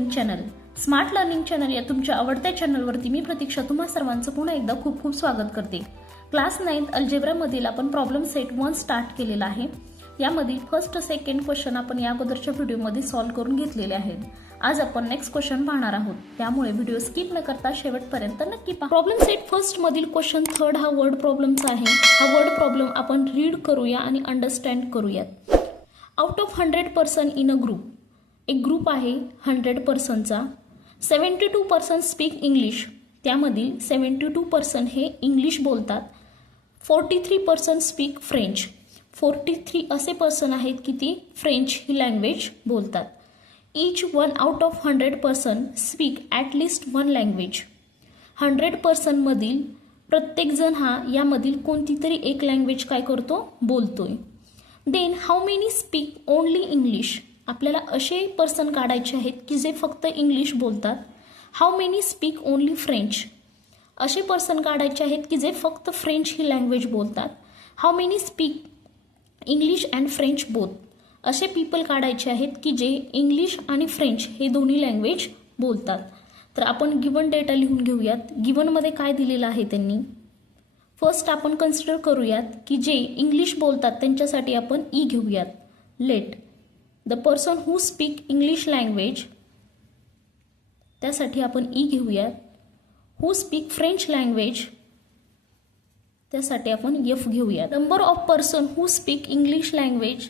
Learning channel. Smart learning channel या तुमच्या आवडत्या चॅनलवरती मी प्रतीक्षा तुम्हा सर्वांचं पुन्हा एकदा खूप खूप स्वागत करते. क्लास 9 अल्जेब्रा मधील आपण प्रॉब्लेम सेट 1 स्टार्ट केलेला आहे. यामधील फर्स्ट सेकंड क्वेश्चन आपण या अगोदरच्या व्हिडिओमध्ये सॉल्व्ह करून घेतलेले आहेत. आज आपण नेक्स्ट क्वेश्चन पाहणार आहोत, त्यामुळे व्हिडिओ स्किप न करता शेवटपर्यंत नक्की पहा. प्रॉब्लेम सेट फर्स्ट मधील क्वेश्चन थर्ड हा वर्ड प्रॉब्लेमचा आहे. हा वर्ड प्रॉब्लेम आपण रीड करूया आणि अंडरस्टँड करूयात. Out of 100 person in a group, एक ग्रुप आहे 100 पर्सनचा. 72% स्पीक इंग्लिश, त्यामधील 72% हे इंग्लिश बोलतात. 43% स्पीक फ्रेंच, 43 असे पर्सन आहेत की ती फ्रेंच ही लँग्वेज बोलतात. Each one out of 100 person speak at least one language. 100 पर्सनमधील प्रत्येकजण हा यामधील कोणती तरी एक लँग्वेज काय करतो, बोलतोय. Then how many speak only English, आपल्याला असे पर्सन काढायचे आहेत की जे फक्त इंग्लिश बोलतात. How many speak only French, असे पर्सन काढायचे आहेत की जे फक्त फ्रेंच ही लँग्वेज बोलतात. How many speak English and French both, असे पीपल काढायचे आहेत की जे इंग्लिश आणि फ्रेंच हे दोन्ही लँग्वेज बोलतात. तर आपण गिवन डेटा लिहून घेऊयात. गिवनमध्ये काय दिलेलं आहे त्यांनी. फर्स्ट आपण कन्सिडर करूयात की जे इंग्लिश बोलतात त्यांच्यासाठी आपण ई घेऊयात. Let the person who speak English language, त्यासाठी आपण ई घेऊयात. हू स्पीक फ्रेंच लँग्वेज, त्यासाठी आपण एफ घेऊयात. Number of person who speak English language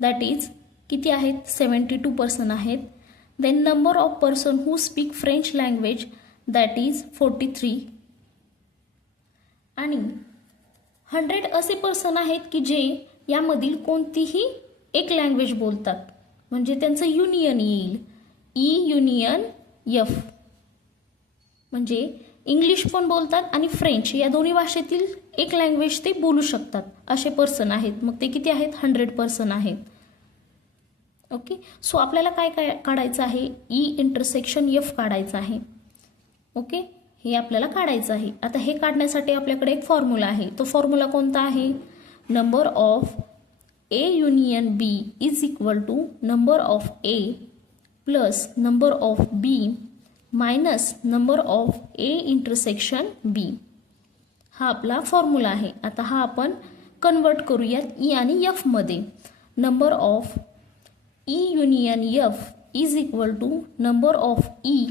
that is किती आहेत, 72% आहेत. Then number of person who speak French language that is 43. आणि 100 असे पर्सन आहेत की जे यामधील कोणतीही एक लँग्वेज बोलतात, म्हणजे त्यांचं युनियन येईल. ई युनियन एफ, म्हणजे इंग्लिश पण बोलतात आणि फ्रेंच या दोन्ही भाषेतील एक लँग्वेज ते बोलू शकतात असे पर्सन आहेत. मग ते किती आहेत, 100 पर्सन आहेत. ओके, सो आपल्याला काय काय काढायचं आहे, ई इंटरसेक्शन एफ काढायचं आहे. ओके, हे आपल्याला काढायचं आहे. आता हे काढण्यासाठी आपल्याकडे एक फॉर्म्युला आहे. तो फॉर्म्युला कोणता आहे, number of A union B is equal to number of A plus number of B minus number of A intersection B. हा आपला फॉर्म्युला आहे. आता हा आपण कन्वर्ट करूयात ई आणि एफ मध्ये. Number of E union F is equal to number of E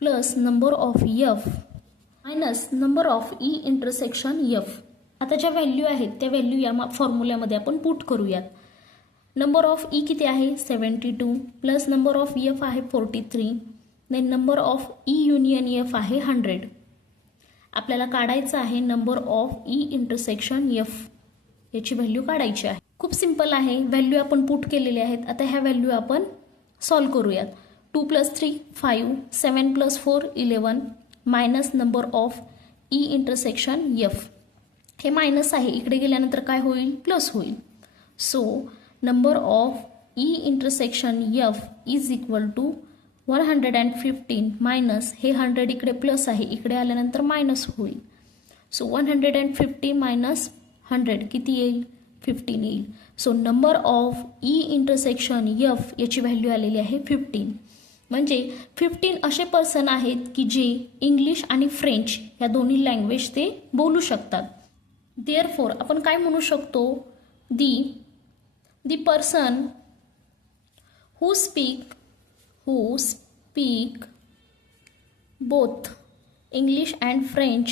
plus number of F minus number of E intersection F. आता ज्या व्हॅल्यू आहेत त्या व्हॅल्यू या फॉर्म्युल्यामध्ये आपण पुट करूयात. नंबर ऑफ ई किती आहे, 72 प्लस नंबर ऑफ एफ आहे 43. Then number of E union F आहे 100. आपल्याला काढायचं आहे number of E intersection F, याची व्हॅल्यू काढायची आहे. खूप सिंपल आहे, व्हॅल्यू आपण पुट केलेले आहेत. आता ह्या व्हॅल्यू आपण सॉल्व करूयात. 2 + 3 5, 7 + 4 11 minus number of E intersection F. हे मायनस आहे, इकडे गेल्यानंतर काय होईल, प्लस होईल. So number of E intersection F is equal to 115 minus हे 100 इकडे प्लस आहे, इकडे आल्यानंतर मायनस होईल. सो 150 मायनस 100 किती येईल, 15 येईल. So number of E intersection F याची व्हॅल्यू आलेली आहे 15. म्हणजे 15 असे पर्सन आहेत की जे इंग्लिश आणि फ्रेंच या दोन्ही लँग्वेज ते बोलू शकतात. देअरफॉर आपण काय म्हणू शकतो, the person who speak both English and French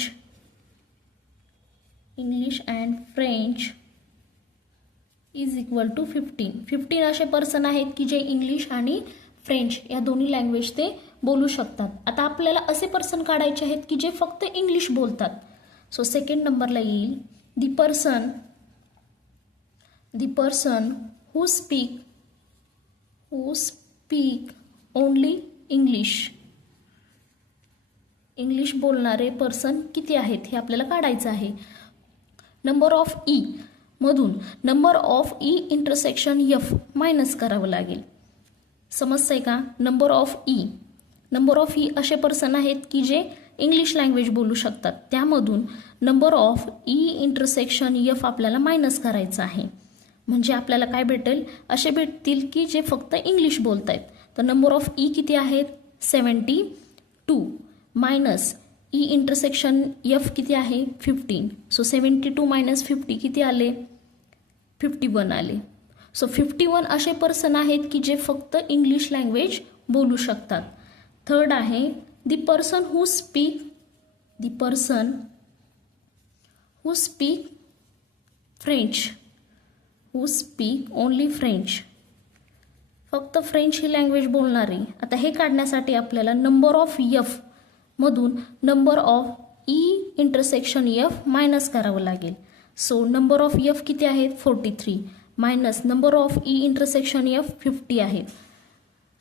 is equal to 15 असे पर्सन आहेत की जे इंग्लिश आणि फ्रेंच या दोन्ही लँग्वेज ते बोलू शकतात. आता आपल्याला असे पर्सन काढायचे आहेत की जे फक्त इंग्लिश बोलतात. सो सेकंड नंबरला येईल दी person who speak only English बोलणारे पर्सन किती आहेत हे आपल्याला काढायचं आहे. नंबर ऑफ ई मधून number of E intersection F minus करावं लागेल. समजतंय का. नंबर ऑफ ई असे पर्सन आहेत की जे इंग्लिश लँग्वेज बोलू शकतात, त्यामधून number of E intersection F आपल्याला मायनस करायचं आहे. म्हणजे आपल्याला काय भेटेल, असे भेटतील की जे फक्त इंग्लिश बोलतायत. तर नंबर ऑफ ई किती आहेत 72 मायनस ई इंटरसेक्शन एफ किती आहे 15. सो 72 मायनस 50 किती आले 51 आले. सो 51 असे पर्सन आहेत की जे फक्त इंग्लिश लँग्वेज बोलू शकतात. थर्ड आहे the person who speak only French, फक्त फ्रेंच ही लँग्वेज बोलणारी. आता हे काढण्यासाठी आपल्याला नंबर ऑफ एफ मधून number of E intersection F minus करावं लागेल. सो नंबर ऑफ एफ किती आहेत 43 minus number of E intersection F 50 आहे.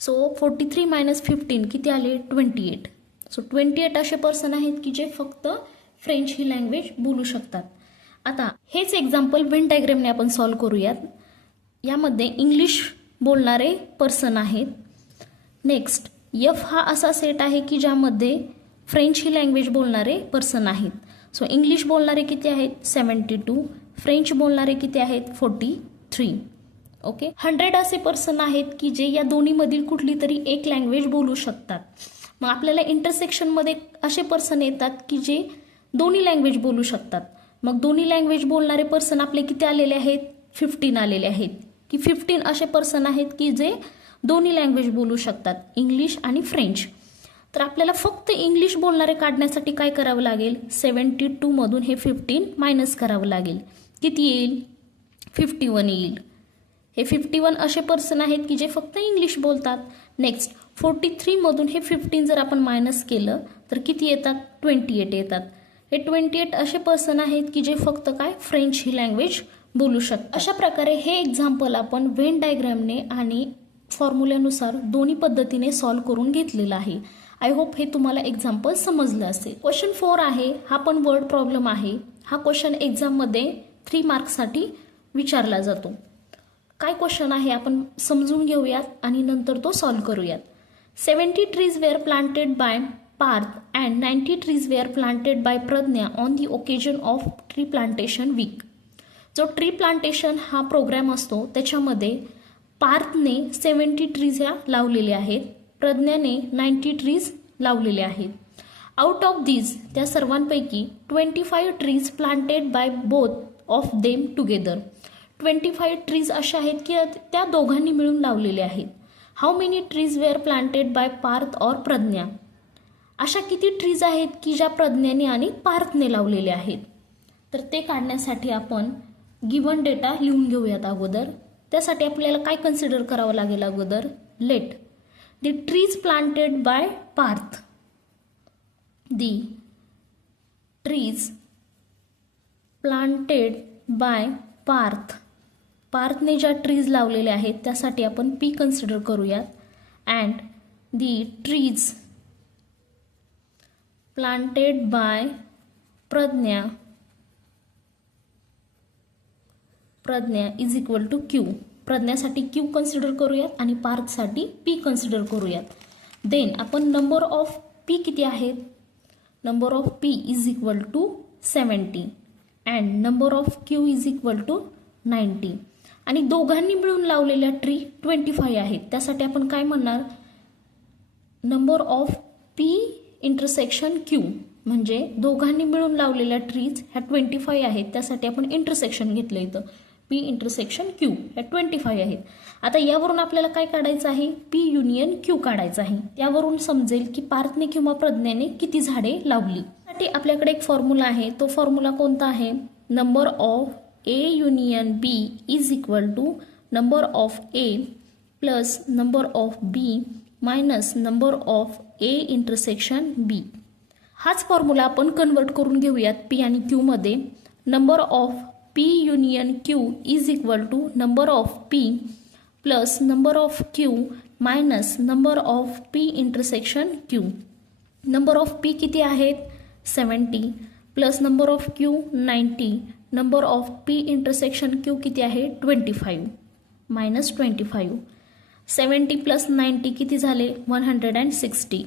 सो 43 मायनस 15 किती आले 28. सो 28 असे पर्सन आहेत की जे फक्त फ्रेंच ही लँग्वेज बोलू शकतात. आता हेच एक्झाम्पल व्हेन डायग्रामने आपण सॉल्व करूयात. यामध्ये इंग्लिश बोलणारे पर्सन आहेत. नेक्स्ट एफ हा असा सेट आहे की ज्यामध्ये फ्रेंच ही लँग्वेज बोलणारे पर्सन आहेत. सो इंग्लिश बोलणारे किती आहेत 72, फ्रेंच बोलणारे किती आहेत 43. ओके. 100 असे पर्सन आहेत की जे या दोन्हीमधील कुठली तरी एक लँग्वेज बोलू शकतात. मग आपल्याला इंटरसेक्शनमध्ये असे पर्सन येतात की जे दोन्ही लँग्वेज बोलू शकतात. मग दोन्ही लँग्वेज बोलणारे पर्सन आपले किती आलेले आहेत 15 आलेले आहेत की 15 असे पर्सन आहेत की जे दोन्ही लँग्वेज बोलू शकतात इंग्लिश आणि फ्रेंच. तर आपल्याला फक्त इंग्लिश बोलणारे काढण्यासाठी काय करावं लागेल 72 मधून हे 15 मायनस करावं लागेल. किती येईल 51 येईल. हे 51 असे पर्सन आहेत की जे फक्त इंग्लिश बोलतात. नेक्स्ट 43 मधून हे 15 जर आपण मायनस केलं तर किती येतात 28 येतात. हे 28 असे पर्सन आहेत की जे फक्त काय फ्रेंच ही लँग्वेज बोलू शकतात. अशा प्रकारे हे एक्झाम्पल आपण व्हेन डायग्रामने आणि फॉर्म्युल्यानुसार दोन्ही पद्धतीने सॉल्व करून घेतलेलं आहे. आय होप हे तुम्हाला एक्झाम्पल समजलं असेल. क्वेश्चन 4 आहे, हा पण वर्ड प्रॉब्लेम आहे. हा क्वेश्चन एक्झाममध्ये 3 मार्क्ससाठी विचारला जातो. काय क्वेश्चन आहे आपण समजून घेऊयात आणि नंतर तो सॉल्व करूयात. 70 trees were planted by Parth and 90 trees were planted by Pradnya on the occasion of tree plantation week. जो ट्री प्लांटेशन हा प्रोग्राम असतो त्याच्यामध्ये पार्थने 70 ट्रीज ह्या लावलेल्या आहेत, प्रज्ञाने 90 ट्रीज लावलेले आहेत. आउट ऑफ दीज त्या सर्वांपैकी 25 trees planted by both of them together. 25 trees अशा आहेत की त्या दोघांनी मिळून लावलेले आहेत. How many trees were planted by Parth और प्रज्ञा. अशा किती ट्रीज आहेत की ज्या प्रज्ञाने आणि पार्थने लावलेले आहेत. तर ते काढण्यासाठी आपण गिवन डेटा लिहून घेऊयात अगोदर. त्यासाठी आपल्याला काय कन्सिडर करावं लागेल अगोदर let the trees planted by Parth. The trees planted by Parth. पार्थने ज्या ट्रीज लावलेल्या आहेत त्यासाठी आपण पी कन्सिडर करूयात. And the trees planted by Pragya is equal to Q. प्रज्ञासाठी क्यू कन्सिडर करूयात आणि पार्थसाठी पी कन्सिडर करूयात. देन आपण नंबर ऑफ पी किती आहेत, number of P is equal to 70 and number of Q is equal to 90. आणि दोघांनी मिळून लावलेल्या ट्री 25 आहेत. त्यासाठी आपण काय म्हणणार number of P intersection Q, म्हणजे दोघांनी मिळून लावलेल्या ट्रीज ह्या 25 आहेत. त्यासाठी आपण इंटरसेक्शन घेतलं इथं पी इंटरसेक्शन क्यू ह्या 25 आहेत. आता यावरून आपल्याला काय काढायचं आहे पी युनियन क्यू काढायचं आहे. त्यावरून समजेल की पार्थने किंवा प्रज्ञाने किती झाडे लावली. त्यासाठी आपल्याकडे एक फॉर्म्युला आहे. तो फॉर्म्युला कोणता आहे number of A union B is equal to number of A plus number of B minus number of A intersection B. हाच फॉर्म्युला आपण कन्वर्ट करून घेऊयात पी आणि क्यू मध्ये. Number of P union Q is equal to number of P plus number of Q minus number of P intersection Q. Number of P किती आहेत 70 plus number of Q 90. Number of P intersection Q किती आहे 25 minus 25. 70 plus 90 किती झाले 160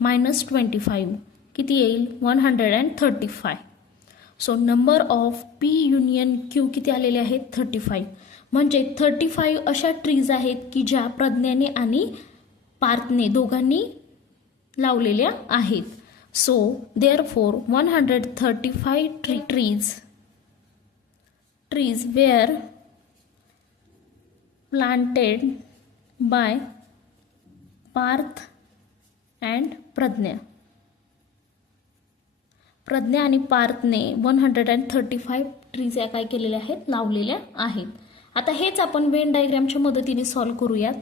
minus 25 किती येईल 135. So number of P union Q किती आलेले आहेत 35. म्हणजे 35 अशा ट्रीज आहेत की ज्या प्रज्ञाने आणि पार्थने दोघांनी लावलेल्या आहेत. So therefore 135 trees were planted by Parth and Pragya. Pragya आणि पार्थने 135 ट्रीज या काय केलेल्या आहेत, लावलेल्या आहेत. आता हेच आपण वेन डायग्रामच्या मदतीने सॉल्व्ह करूयात.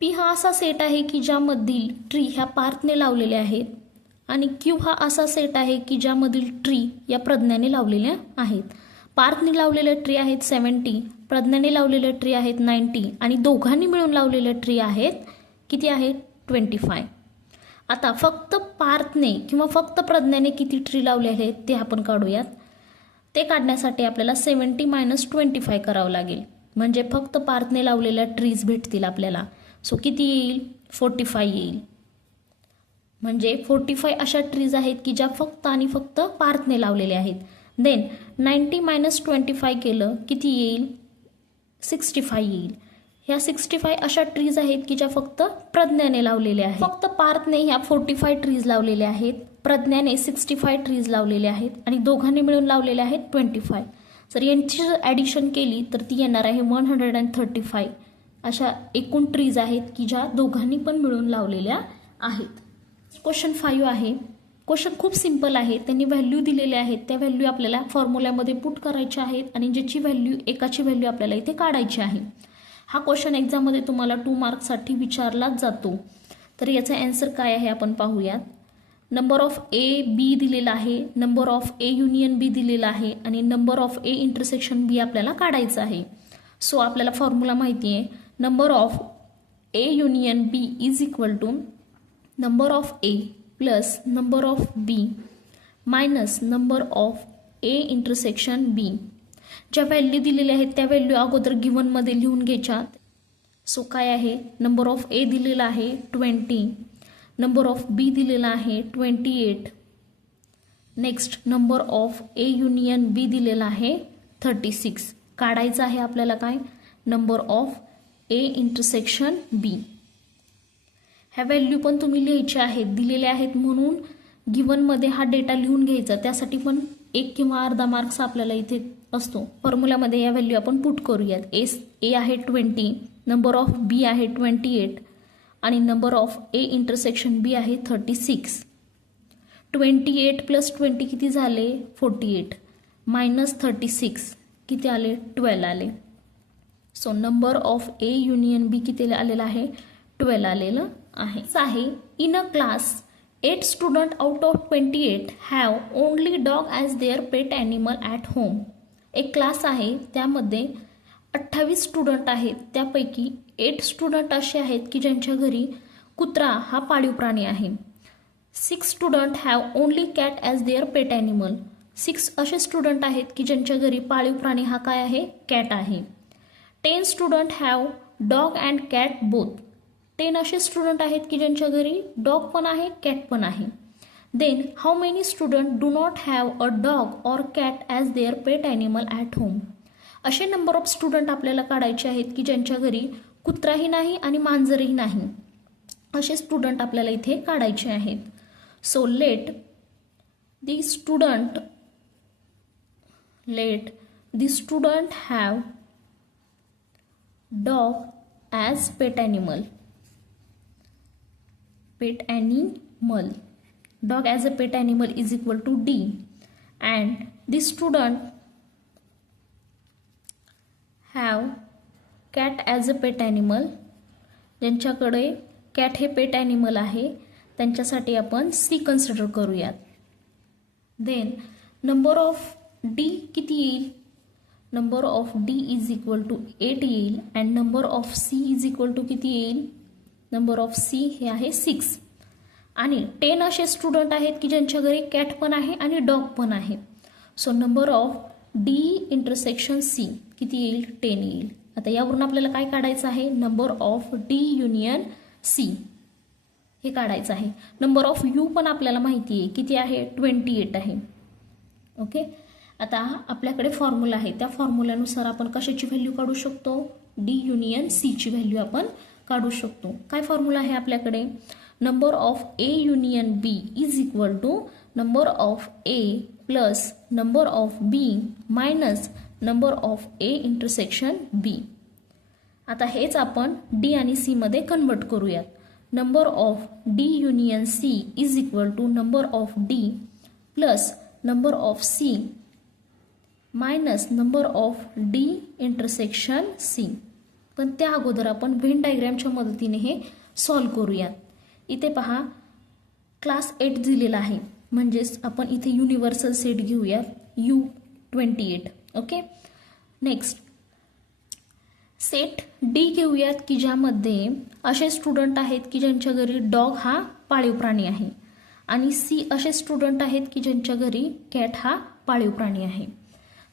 पी हा असा सेट आहे की ज्यामधील ट्री ह्या पार्थने लावलेल्या आहेत आणि क्यू हा असा सेट आहे की ज्यामधील ट्री या प्रज्ञाने लावलेल्या आहेत. पार्थने लावलेले ट्री आहेत 70, प्रज्ञाने लावलेले ट्री आहेत 90 आणि दोघांनी मिळून लावलेले ट्री आहेत किती आहेत 25. आता फक्त पार्थने किंवा फक्त प्रज्ञाने किती ट्री लावले आहेत ते आपण काढूयात. ते काढण्यासाठी आपल्याला 70 - 25 करावं लागेल. म्हणजे फक्त पार्थने लावलेल्या ट्रीज भेटतील आपल्याला. सो किती येईल 45 येईल. म्हणजे 45 अशा ट्रीज आहेत की ज्या फक्त आणि फक्त पार्थने लावलेल्या आहेत. देन 90 - 25 केलं किती येईल 65 येईल. ह्या 65 अशा ट्रीज आहेत की ज्या फक्त प्रज्ञाने लावलेल्या आहेत. फक्त पार्थने ह्या 45 ट्रीज लावलेल्या आहेत, प्रज्ञाने 65 ट्रीज लावलेले आहेत आणि दोघांनी मिळून लावलेले आहेत 25. जर यांची जर ॲडिशन केली तर ती येणार आहे 135 अशा एकूण ट्रीज आहेत की ज्या दोघांनी पण मिळून लावलेल्या आहेत. क्वेश्चन 5 आहे. क्वेश्चन खूप सिंपल आहे. त्यांनी व्हॅल्यू दिलेले आहेत, त्या व्हॅल्यू आपल्याला फॉर्म्युल्यामध्ये पुट करायच्या आहेत आणि ज्याची व्हॅल्यू एकाची व्हॅल्यू आपल्याला इथे काढायची आहे. हा क्वेश्चन एक्झाममध्ये तुम्हाला 2 मार्क्ससाठी विचारलाच जातो. तर याचा आन्सर काय आहे आपण पाहूयात. नंबर ऑफ ए बी दिलेला आहे, number of A union B दिलेला आहे आणि number of A intersection B आपल्याला काढायचं आहे. सो आपल्याला फॉर्म्युला माहिती आहे. Number of A union B is equal to number of A plus number of B minus number of A intersection B. ज्या व्हॅल्यू दिलेल्या आहेत त्या व्हॅल्यू अगोदर गिव्हनमध्ये लिहून घ्यायच्या. सो काय आहे, नंबर ऑफ ए दिलेला आहे 20, नंबर ऑफ बी दिलेला आहे 28, next number of A union B दिलेला आहे 36. काढायचं आहे आपल्याला काय, number of A intersection B. ह्या व्हॅल्यू पण तुम्ही लिहायच्या आहेत, दिलेल्या आहेत म्हणून गिव्हनमध्ये हा डेटा लिहून घ्यायचा. त्यासाठी पण 1 किंवा अर्धा मार्क्स आपल्याला इथे असतो. फॉर्म्युल्यामध्ये या व्हॅल्यू आपण पुट करूयात. ए आहे 20, नंबर ऑफ बी आहे 28 आणि नंबर ऑफ ए इंटरसेक्शन बी आहे 36. 28 + 20 किती झाले 48 मायनस 36 किती आले 12 आले. So number of A union B किती आलेला आहे 12 आलेलं आहे. In a class 8 students out of 28 have only dog as their pet animal at home. एक क्लास आहे त्यामध्ये 28 स्टुडंट आहेत, त्यापैकी 8 स्टुडंट असे आहेत की ज्यांच्या घरी कुत्रा हा पाळीव प्राणी आहे. 6 student have only cat as their pet animal. 6 असे स्टुडंट आहेत की ज्यांच्या घरी पाळीव प्राणी हा काय आहे कॅट आहे. 10 student have dog and cat both. 10 असे स्टुडंट आहेत की ज्यांच्या घरी डॉग पण आहे कॅट पण आहे. Then how many student do not have a dog or cat as their pet animal at home. असे नंबर ऑफ स्टुडंट आपल्याला काढायचे आहेत की ज्यांच्या घरी कुत्राही नाही आणि मांजरही नाही. असे स्टुडंट आपल्याला इथे काढायचे आहेत. So let the student have dog as pet animal. Dog as a pet animal is equal to D, and the student have cat as a pet animal. ज्यांच्याकडे कॅट हे पेट ॲनिमल आहे त्यांच्यासाठी आपण C consider करूयात. Then number of D किती येईल, number of D is equal to 8 येईल and number of C is equal to किती येईल, नंबर ऑफ C हे आहे 6. आणि 10 असे स्टुडंट आहेत की ज्यांच्या घरी कॅट पण आहे आणि डॉग पण आहे. So number of D intersection C किती येईल 10 येईल. आता यावरून आपल्याला काय काढायचं आहे, number of D union C हे काढायचं आहे. नंबर ऑफ U पण आपल्याला माहिती आहे किती आहे 28 आहे. ओके, आता आपल्याकडे फॉर्म्युला आहे, त्या फॉर्म्युल्यानुसार आपण कशाची व्हॅल्यू काढू शकतो, D युनियन C ची व्हॅल्यू आपण काढू शकतो. काय फॉर्म्युला आहे आपल्याकडे? Number of A union B is equal to number of A plus number of B minus number of A intersection B. आता हेच आपण डी आणि सी मध्ये कन्वर्ट करूयात. Number of D union C is equal to number of D plus number of C minus number of D intersection C. पण त्या अगोदर आपण व्हेन डायग्रॅमच्या मदतीने हे सॉल्व करूयात. इथे पहा क्लास 8 दिलेला आहे, म्हणजेच आपण इथे युनिव्हर्सल सेट घेऊयात U28. Okay. Next set D घेऊयात की ज्यामध्ये असे स्टुडंट आहेत की ज्यांच्या घरी डॉग हा पाळीव प्राणी आहे आणि सी असे स्टुडंट आहेत की ज्यांच्या घरी कॅट हा पाळीव प्राणी आहे.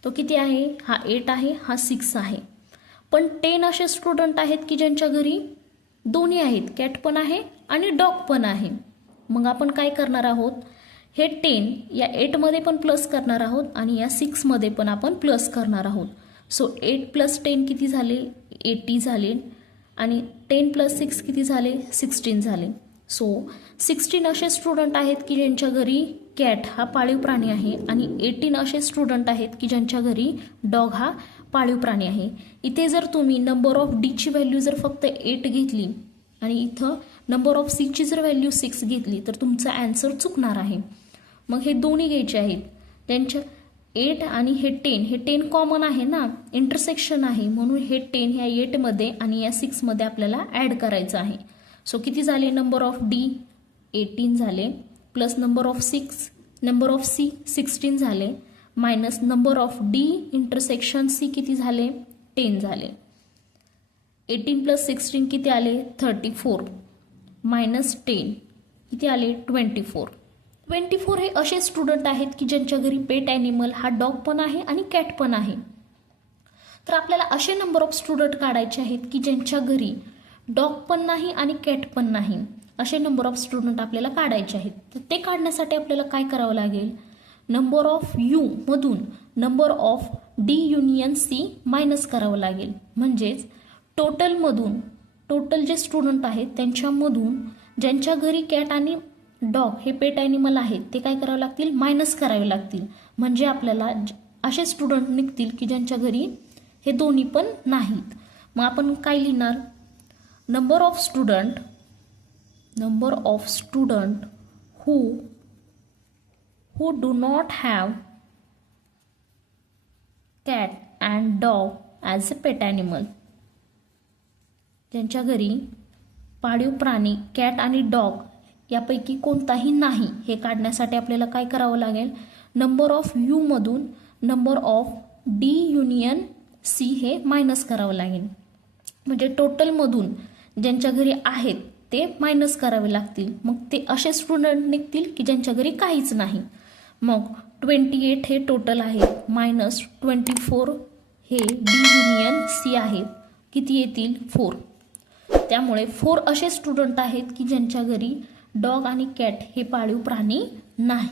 तो किती आहे? हा 8 आहे, हा 6 आहे. पण 10 असे स्टुडंट आहेत की ज्यांच्या घरी दोन्ही आहेत, कॅट पण आहे आणि डॉग पण आहे. मग आपण काय करणार आहोत? हे 10 या 8 मध्ये पण प्लस करणार आहोत आणि या 6 मध्ये पण आपण प्लस करणार आहोत. सो 8 + 10 किती झाले? 80 झाले आणि 10 + 6 किती झाले? 16 झाले. सो 16 असे स्टुडंट आहेत की ज्यांच्या घरी कॅट हा पाळीव प्राणी आहे आणि 18 असे स्टुडंट आहेत की ज्यांच्या घरी डॉग हा पाळीव प्राणी आहे. इथे जर तुम्ही नंबर ऑफ डीची व्हॅल्यू जर फक्त 8 घेतली आणि इथं नंबर ऑफ सीची जर व्हॅल्यू 6 घेतली तर तुमचा ॲन्सर चुकणार आहे. मग हे दोन्ही घ्यायचे आहेत. त्यांच्या 8 आणि हे 10 कॉमन आहे ना, इंटरसेक्शन आहे, म्हणून हे 10 ह्या 8 मध्ये आणि या 6 मध्ये आपल्याला ॲड करायचं आहे. सो किती झाले? नंबर ऑफ डी 18 झाले प्लस नंबर ऑफ सी 16 झाले minus number of D intersection C किती झाले? 10 झाले. 18 + 16 किती आले? 34 मायनस 10 किती आले? 24 हे असे स्टुडंट आहेत की ज्यांच्या घरी पेट ॲनिमल हा डॉग पण आहे आणि कॅट पण आहे. तर आपल्याला असे नंबर ऑफ स्टुडंट काढायचे आहेत की ज्यांच्या घरी डॉग पण नाही आणि कॅट पण नाही. असे नंबर ऑफ स्टुडंट आपल्याला काढायचे आहेत. तर ते काढण्यासाठी आपल्याला काय करावं लागेल? नंबर ऑफ यू मधून number of D union C minus करावं लागेल. म्हणजेच टोटल जे स्टुडंट आहेत त्यांच्यामधून ज्यांच्या घरी कॅट आणि डॉग हे पेट ॲनिमल आहेत ते काय करावं लागतील? मायनस करावे लागतील. म्हणजे आपल्याला असे स्टुडंट निघतील की ज्यांच्या घरी हे दोन्ही पण नाहीत. मग आपण काय लिहिणार? Number of student who do not have cat and dog as a pet animal. ज्यांच्या घरी पाळीव प्राणी कॅट आणि डॉग यापैकी कोणताही नाही हे काढण्यासाठी आपल्याला काय करावं लागेल? नंबर ऑफ यू मधून number of D union C हे मायनस करावं लागेल. म्हणजे टोटलमधून ज्यांच्या घरी आहेत ते मायनस करावे लागतील. मग ते असे स्टुडंट निघतील की ज्यांच्या घरी काहीच नाही. मग 28 हे टोटल आहे मायनस 24 हे डी युनियन सी आहे. किती येतील? 4. त्यामुळे 4 असे स्टुडंट आहेत की ज्यांच्या घरी डॉग आणि कॅट हे पाळीव प्राणी नाही.